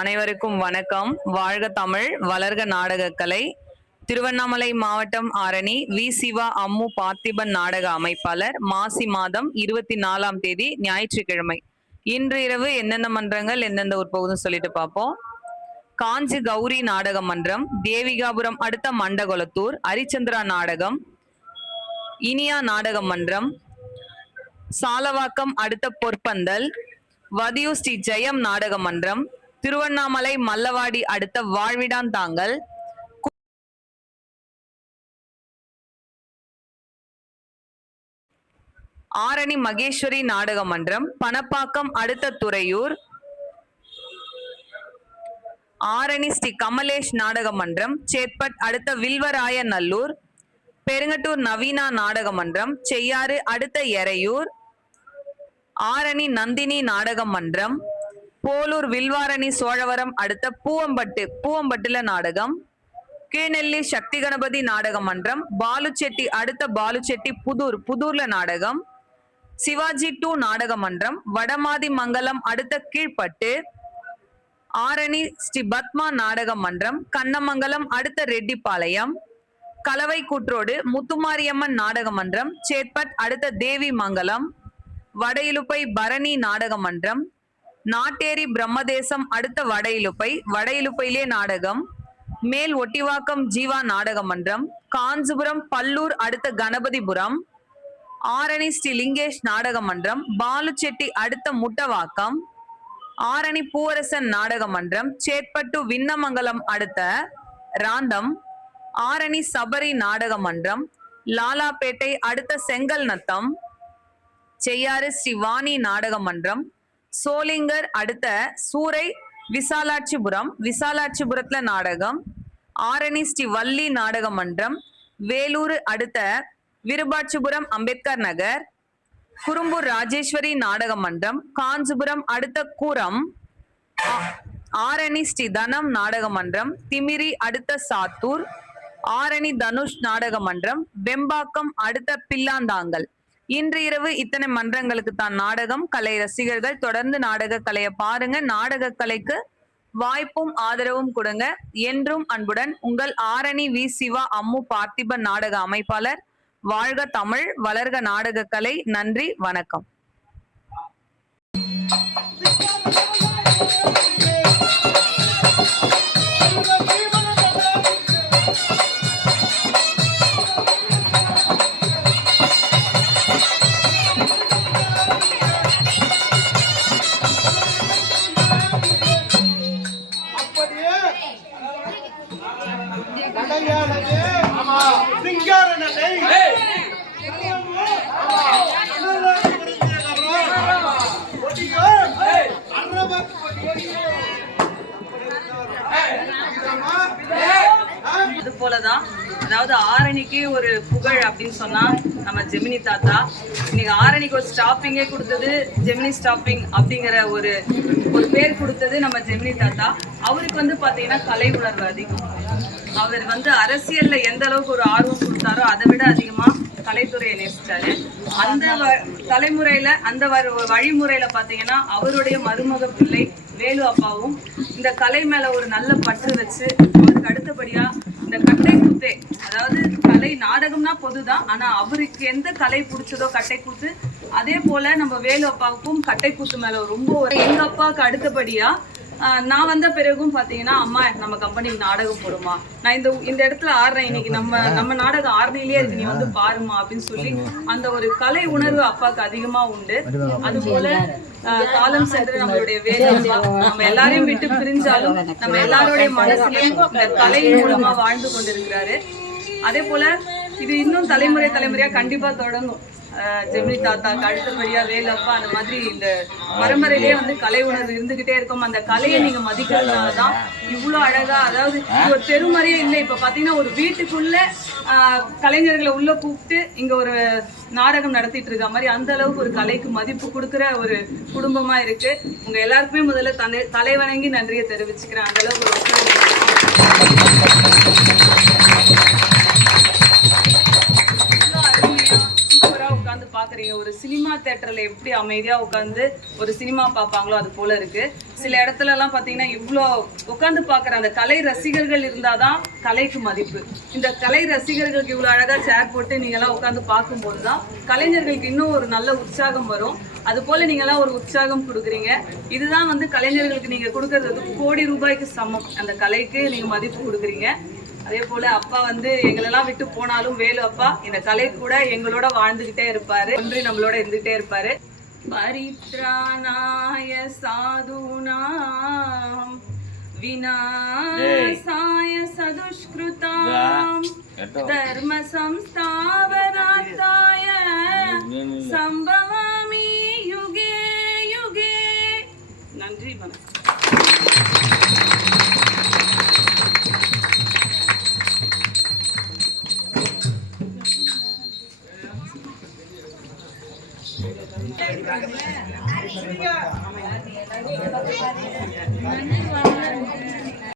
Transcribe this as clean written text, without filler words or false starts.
அனைவருக்கும் வணக்கம். வாழ்க தமிழ், வளர்க நாடகக்கலை. திருவண்ணாமலை மாவட்டம் ஆரணி வி. சிவா அம்மு பார்த்திபன் நாடக அமைப்பாளர். மாசி மாதம் 24ஆம் தேதி ஞாயிற்றுக்கிழமை. இன்று இரவு எந்தெந்த மன்றங்கள் எந்தெந்த உட்பகுதும் சொல்லிட்டு பார்ப்போம். காஞ்சி கௌரி நாடக மன்றம், தேவிகாபுரம் அடுத்த மண்டகுளத்தூர் அரிச்சந்திரா நாடகம், இனியா நாடக மன்றம், சாலவாக்கம் அடுத்த பொற்பந்தல், வதியூ ஸ்ரீ ஜெயம் நாடக மன்றம், திருவண்ணாமலை மல்லவாடி அடுத்த வாழ்விடான் தாங்கல், ஆரணி மகேஸ்வரி நாடக மன்றம், பணப்பாக்கம் அடுத்த துறையூர், ஆரணி ஸ்ரீ கமலேஷ் நாடக மன்றம், சேத்பட் அடுத்த வில்வராய நல்லூர், பெருங்கட்டூர் நவீனா நாடக மன்றம், செய்யாறு அடுத்த எறையூர், ஆரணி நந்தினி நாடக மன்றம், போலூர் வில்வாரணி சோழவரம் அடுத்த பூவம்பட்டுல நாடகம், கீழ்நெல்லி சக்தி கணபதி நாடக மன்றம், பாலுச்செட்டி அடுத்த பாலுச்செட்டி புதூர்ல நாடகம், சிவாஜி 2 நாடக மன்றம், வடமாதி மங்கலம் அடுத்த கீழ்பட்டு, ஆரணி ஸ்ரீ பத்மா நாடக மன்றம், கண்ணமங்கலம் அடுத்த ரெட்டிப்பாளையம், கலவை கூற்றோடு முத்துமாரியம்மன் நாடக மன்றம், சேத்பட் அடுத்த தேவி மங்கலம், வடையிலுப்பை பரணி நாடக மன்றம், நாட்டேரி பிரம்மதேசம் அடுத்த வடையிலுப்பையிலே நாடகம், மேல் ஒட்டிவாக்கம் ஜீவா நாடக மன்றம், காஞ்சிபுரம் பல்லூர் அடுத்த கணபதிபுரம், ஆரணி ஸ்ரீ லிங்கேஷ் நாடக மன்றம், பாலுச்செட்டி அடுத்த முட்டவாக்கம், ஆரணி பூவரசன் நாடக மன்றம், சேத்பட்டு விண்ணமங்கலம் அடுத்த ராந்தம், ஆரணி சபரி நாடக மன்றம், லாலாப்பேட்டை அடுத்த செங்கல் நத்தம், செய்யாறு ஸ்ரீ வாணி நாடக மன்றம், சோளிங்கர் அடுத்த சூரை விசாலாட்சிபுரத்துல நாடகம், ஆரணி ஸ்ரீ வள்ளி நாடக மன்றம், வேலூர் அடுத்த விருபாட்சிபுரம் அம்பேத்கர் நகர், குறும்பூர் ராஜேஸ்வரி நாடக மன்றம், காஞ்சிபுரம் அடுத்த கூரம், ஆரணி ஸ்ரீ தனம் நாடக மன்றம், திமிரி அடுத்த சாத்தூர், ஆரணி தனுஷ் நாடக மன்றம், வெம்பாக்கம் அடுத்த பில்லாந்தாங்கல். இன்று இரவு இத்தனை மன்றங்களுக்கு தான் நாடகம். கலை ரசிகர்கள் தொடர்ந்து நாடக கலையை பாருங்க. நாடக கலைக்கு வாய்ப்பும் ஆதரவும் கொடுங்க. என்றும் அன்புடன் உங்கள் ஆரணி வி. சிவா அம்மு பார்த்திபன் நாடக அமைப்பாளர். வாழ்க தமிழ், வளர்க நாடக கலை. நன்றி, வணக்கம். அது போலதான், அதாவது ஆரணிக்கு ஒரு புகழ் அப்படின்னு சொன்னா நம்ம ஜெமினி தாத்தா. இன்னைக்கு ஆரணிக்கு ஒரு ஸ்டாப்பிங்கே கொடுத்தது ஜெமினி ஸ்டாப்பிங் அப்படிங்கிற ஒரு பேர் கொடுத்தது நம்ம ஜெமினி தாத்தா. அவருக்கு பாத்தீங்கன்னா கலை உணர்வு அதிகம். அவர் அரசியல்ல எந்த அளவுக்கு ஒரு ஆர்வம் கொடுத்தாரோ அதை விட அதிகமா கலைத்துறையை நேசிச்சாரு. அந்த தலைமுறையில அந்த வழிமுறையில பாத்தீங்கன்னா அவருடைய மருமக பிள்ளை வேலு அப்பாவும் இந்த கலை மேல ஒரு நல்ல பற்று வச்சு அவருக்கு அடுத்தபடியா இந்த கட்டை கூத்தே, அதாவது கலை நாடகம்னா பொதுதான், ஆனா அவருக்கு எந்த கலை பிடிச்சதோ கட்டை கூத்து, அதே போல நம்ம வேலு அப்பாவுக்கும் கட்டை கூத்து மேல ரொம்ப எங்க அப்பாவுக்கு அடுத்தபடியா நான் வந்த பிறகும் பாத்தீங்கன்னா, அம்மா நம்ம கம்பெனிக்கு நாடகம் போடுமா, நான் இந்த இடத்துல ஆடுறேன், இன்னைக்கு நம்ம நாடகம் ஆர்னிலேயே இருக்கு, நீ பாருமா அப்படின்னு சொல்லி அந்த ஒரு கலை உணர்வு அப்பாவுக்கு அதிகமா உண்டு. அது போல காலம் சென்று நம்மளுடைய வேலை நம்ம எல்லாரையும் விட்டு பிரிஞ்சாலும் நம்ம எல்லாருடைய மனசுலயும் இந்த கலையின் மூலமா வாழ்ந்து கொண்டிருக்கிறாரு. அதே போல இது இன்னும் தலைமுறையா கண்டிப்பா தொடங்கும். ஜெமினி தாத்தாக்கு அடுத்தபடியா வேலப்பா, அந்த மாதிரி இந்த பரம்பரையிலேயே கலை உணர்வு இருந்துகிட்டே இருக்கும். அந்த கலையை நீங்க மதிக்கிறதுனாலதான் இவ்வளவு அழகா, அதாவது ஒரு தெருமறையே இல்லை. இப்ப பாத்தீங்கன்னா ஒரு வீட்டுக்குள்ள கலைஞர்களை உள்ள கூப்பிட்டு இங்க ஒரு நாடகம் நடத்திட்டு இருக்க மாதிரி அந்த அளவுக்கு ஒரு கலைக்கு மதிப்பு கொடுக்குற ஒரு குடும்பமா இருக்கு. உங்க எல்லாருக்குமே முதல்ல தலைவணங்கி நன்றியை தெரிவிச்சுக்கிறேன். அந்த அளவுக்கு சூப்பரா உட்காந்து பாக்குறீங்க. ஒரு சினிமா தியேட்டர்ல எப்படி அமைதியா உட்காந்து ஒரு சினிமா பார்ப்பாங்களோ அது போல இருக்கு. சில இடத்துல எல்லாம் பாத்தீங்கன்னா இவ்வளோ உட்காந்து பாக்குற அந்த கலை ரசிகர்கள் இருந்தாதான் கலைக்கு மதிப்பு. இந்த கலை ரசிகர்களுக்கு இவ்வளவு அழகா சேர் போட்டு நீங்க எல்லாம் உட்காந்து பார்க்கும்போதுதான் கலைஞர்களுக்கு இன்னும் ஒரு நல்ல உற்சாகம் வரும். அது போல நீங்க எல்லாம் ஒரு உற்சாகம் கொடுக்குறீங்க. இதுதான் வந்து கலைஞர்களுக்கு நீங்க கொடுக்கறது வந்து கோடி ரூபாய்க்கு சமம். அந்த கலைக்கு நீங்க மதிப்பு கொடுக்குறீங்க. அதே போல அப்பா வந்து எங்களெல்லாம் விட்டு போனாலும் வேலு அப்பா இந்த கலை கூட எங்களோட வாழ்ந்துகிட்டே இருப்பாரு, ஒன்றி நம்மளோட இருந்துகிட்டே இருப்பாரு. பரித்ராணாய சாதுனாம் விநாசாய சதுஷ்கிருதாம் தர்ம சம்ஸ்தாபனார்த்தாய சம்பவாமி யுகே யுகே. நன்றி, வணக்கம். நன்றி.